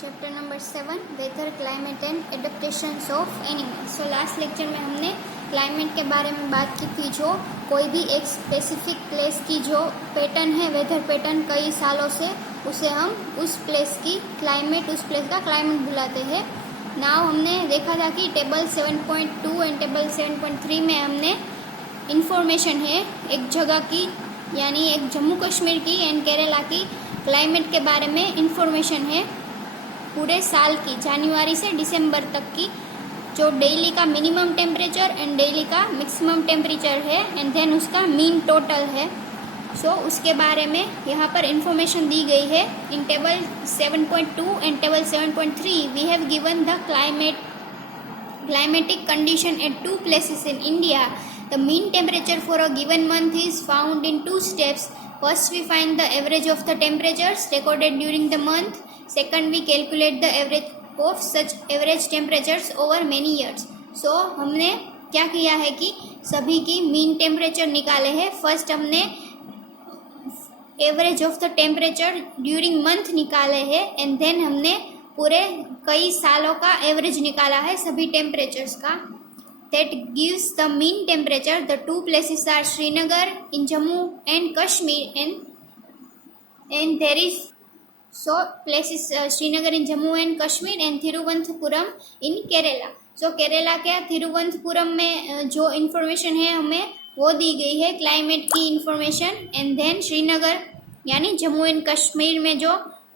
Chapter number 7 weather climate and adaptations of animals. So last lecture में हमने climate के बारे में बात की थी। जो कोई भी एक स्पेसिफिक प्लेस की जो पैटर्न है, वेदर पैटर्न कई सालों से, उसे हम उस प्लेस की क्लाइमेट, उस प्लेस का क्लाइमेट बुलाते हैं। नाउ हमने देखा था कि टेबल 7.2 एंड टेबल 7.3 में हमने इंफॉर्मेशन है एक जगह की, यानी एक जम्मू कश्मीर की एंड केरला की क्लाइमेट के बारे में इंफॉर्मेशन है पूरे साल की, जनवरी से दिसंबर तक की, जो डेली का मिनिमम टेम्परेचर एंड डेली का मैक्सिमम टेम्परेचर है एंड देन उसका मीन टोटल है। सो उसके बारे में यहाँ पर इंफॉर्मेशन दी गई है। In table 7.2 and table 7.3 we have given the climatic condition at two places in India. The mean temperature for a given month is found in two steps. First, we find the average of the temperatures recorded during the month. Second, we calculate the average of such average temperatures over many years. So, हमने क्या किया है कि सभी की mean temperature निकाले हैं। First हमने average of the temperature during month निकाले हैं एंड देन हमने पूरे कई सालों का एवरेज निकाला है सभी टेम्परेचर्स का। That gives the mean temperature. The two places are Srinagar in Jammu and Kashmir, and there is places Srinagar in Jammu and Kashmir and Thiruvananthapuram in Kerala. So Kerala के तिरुवनंतपुरम में जो इन्फॉर्मेशन है हमें वो दी गई है क्लाइमेट की इन्फॉर्मेशन, एंड देन श्रीनगर यानी जम्मू एंड कश्मीर में जो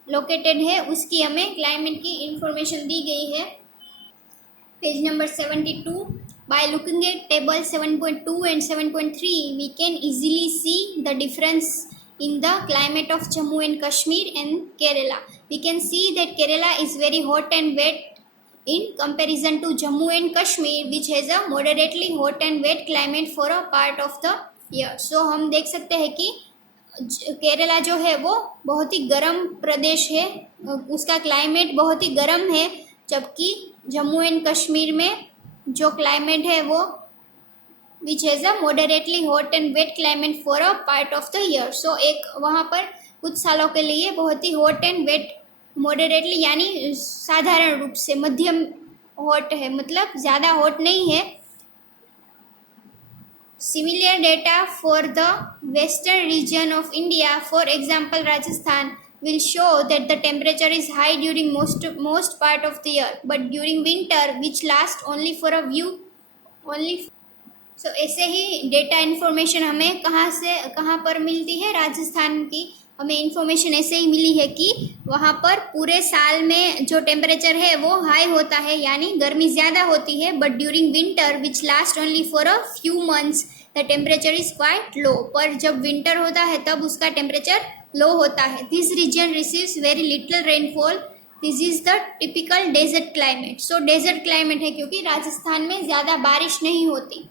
लोकेटेड है उसकी हमें क्लाइमेट की इंफॉर्मेशन दी गई है। Page number 72। By looking at table 7.2 and 7.3, we can easily see the difference in the climate of Jammu and Kashmir and Kerala. We can see that Kerala is very hot and wet in comparison to Jammu and Kashmir, which has a moderately hot and wet climate for a part of the year. So हम देख सकते हैं कि केरला जो है वो बहुत ही गर्म प्रदेश है, उसका क्लाइमेट बहुत ही गर्म है, जबकि जम्मू एंड कश्मीर में जो क्लाइमेट है वो which has a moderately hot and wet climate for a part of the year. So एक वहाँ पर कुछ सालों के लिए बहुत ही हॉट एंड वेट, मॉडरेटली यानी साधारण रूप से मध्यम हॉट है, मतलब ज़्यादा हॉट नहीं है। Similar data for the western region of India, for example Rajasthan, will show that the temperature is high during most part of the year, but during winter, which lasts only for a so ऐसे ही data information हमें कहाँ पर मिलती है, राजस्थान की हमें information ऐसे ही मिली है कि वहाँ पर पूरे साल में जो टेम्परेचर है वो हाई होता है, यानी गर्मी ज़्यादा होती है, but during winter which last only for a few months the temperature is quite low. पर जब विंटर होता है तब उसका टेम्परेचर लो होता है। This region receives very little rainfall. This is the typical desert climate. So desert climate है क्योंकि राजस्थान में ज़्यादा बारिश नहीं होती।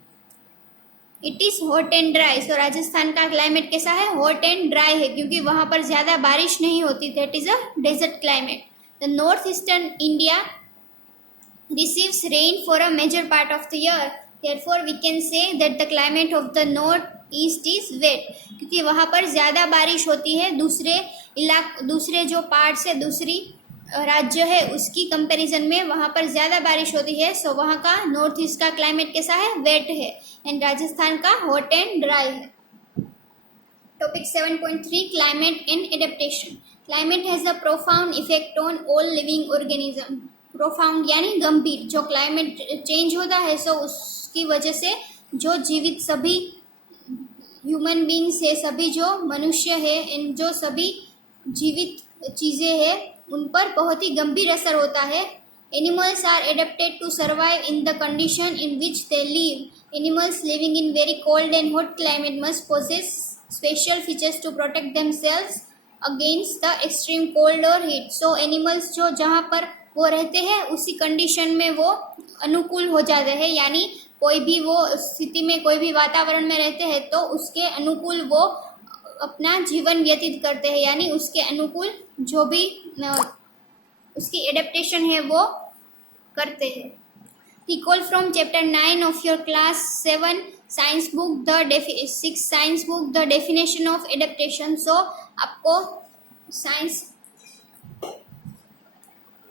It is hot and dry. So Rajasthan का क्लाइमेट कैसा है, हॉट एंड ड्राई है, क्योंकि वहाँ पर ज़्यादा बारिश नहीं होती। That is a desert climate. The north eastern India receives rain for a major part of the year. Therefore, we can say that the climate of the north east is wet. क्योंकि वहाँ पर ज़्यादा बारिश होती है, दूसरे जो parts है, दूसरी राज्य है उसकी कंपैरिजन में वहाँ पर ज़्यादा बारिश होती है। सो वहाँ का नॉर्थ ईस्ट का क्लाइमेट कैसा है, वेट है, एंड राजस्थान का हॉट एंड ड्राई है। Topic 7.3 climate and adaptation. Climate has a profound effect on all living organism. Profound यानी गंभीर। जो क्लाइमेट चेंज होता है सो उसकी वजह से जो जीवित सभी ह्यूमन बींग्स है, सभी जो मनुष्य है, इन जो सभी जीवित चीज़ें हैं उन पर बहुत ही गंभीर असर होता है। Animals are adapted to survive in the condition in which they live. Animals living in very cold and hot climate must possess special features to protect themselves against the extreme cold और heat. So animals जो जहाँ पर वो रहते हैं उसी condition में वो अनुकूल हो जाते हैं, यानी कोई भी वो स्थिति में, कोई भी वातावरण में रहते हैं तो उसके अनुकूल वो अपना जीवन व्यतीत करते हैं, यानी उसके अनुकूल जो भी उसकी एडेप्टेशन है वो करते हैं। Recall from chapter 9 of your class 7 science book the definition of adaptation. So आपको साइंस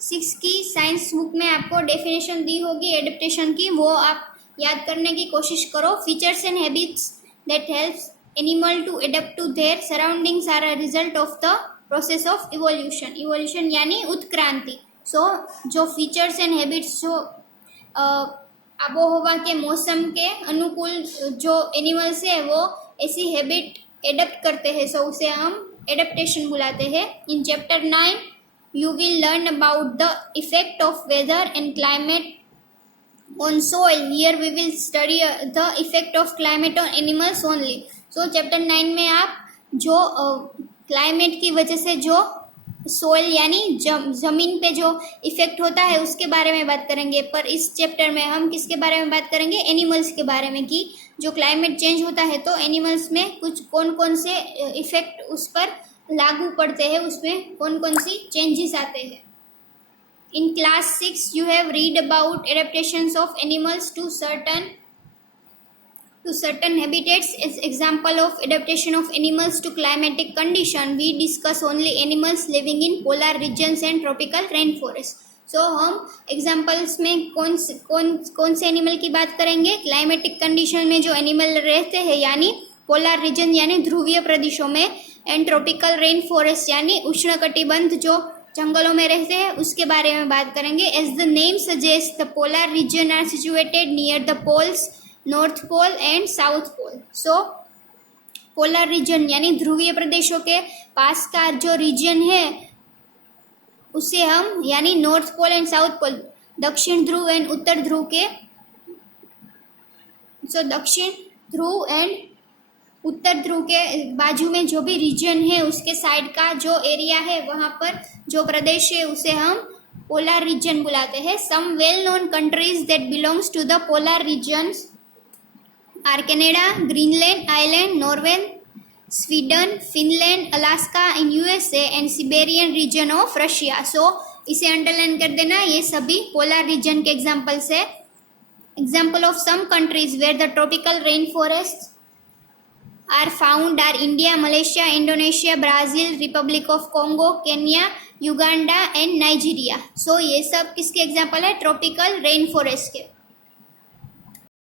6 की साइंस बुक में आपको डेफिनेशन दी होगी एडेप्टेशन की, वो आप याद करने की कोशिश करो. Features and habits that helps animal to adapt to their surroundings are a result of the process of evolution. Evolution यानी उत्क्रांति. सो जो फीचर्स एंड हैबिट्स जो आबोहवा के मौसम के अनुकूल जो एनिमल्स है वो ऐसी हैबिट एडप्ट करते हैं, सो उसे हम एडेप्टेशन बुलाते हैं. In chapter 9 you will learn about the effect of weather and climate on soil. Here we will study the effect of climate on animals only. So chapter 9 में आप जो क्लाइमेट की वजह से जो सोइल यानी जमीन पे जो इफेक्ट होता है उसके बारे में बात करेंगे. पर इस चैप्टर में हम किसके बारे में बात करेंगे? एनिमल्स के बारे में, कि जो क्लाइमेट चेंज होता है तो एनिमल्स में कुछ कौन कौन से इफेक्ट उस पर लागू पड़ते हैं, उसमें कौन कौन सी चेंजेस आते हैं. In class 6 you have read about adaptations of animals to certain habitats. As example of adaptation of animals to climatic condition, we discuss only animals living in polar regions and tropical rainforest. So हम examples में कौन से animal की बात करेंगे? Climatic condition में जो animal रहते हैं यानी पोलर रीजन यानी ध्रुवीय प्रदेशों में, एंड ट्रॉपिकल रेन फॉरेस्ट यानी उष्णकटिबंध जो जंगलों में रहते हैं उसके बारे में बात करेंगे. As the name suggest the polar region are situated near the poles, north pole and south pole. So polar region यानी ध्रुवीय प्रदेशों के पास का जो रीजन है उसे हम यानी north pole and south pole, दक्षिण ध्रुव एंड उत्तर ध्रुव के, सो दक्षिण ध्रुव एंड उत्तर ध्रुव के बाजू में जो भी रीजन है उसके साइड का जो एरिया है वहाँ पर जो प्रदेश है उसे हम पोलर रीजन बुलाते हैं. Some well known countries that belongs to the polar regions are Canada, Greenland island, Norway, Sweden, Finland, Alaska in USA and Siberian region of Russia. So इसे अंडरलाइन कर देना, ये सभी पोलर रीजन के examples है. Example of some countries where the tropical rain forest are found are India, Malaysia, Indonesia, Brazil, Republic of Congo, Kenya, Uganda and Nigeria. So ये सब किसके एग्जाम्पल है? ट्रॉपिकल रेन फॉरेस्ट के.